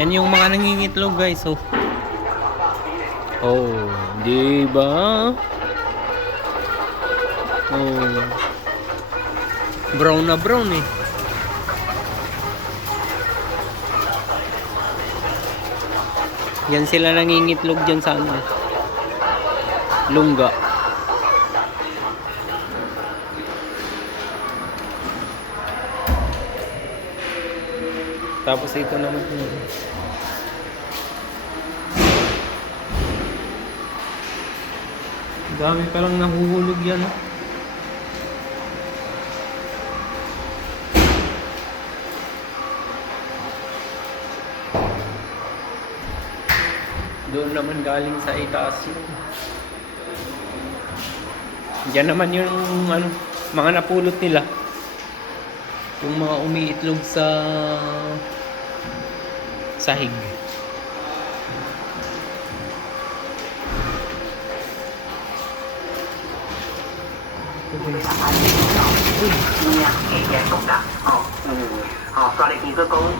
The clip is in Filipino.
Yan yung mga nangingitlog guys. Oh. Oh, di ba? Oh. Brown na brown eh. Yan sila nangingitlog dyan sa ano. Lungga. Tapos ito naman. Dami pa lang nahuhulog yan. ah. Doon naman galing sa itaas yun. Diyan naman yung ano, mga napulot nila. Yung mga umiitlog sa sahig. Ito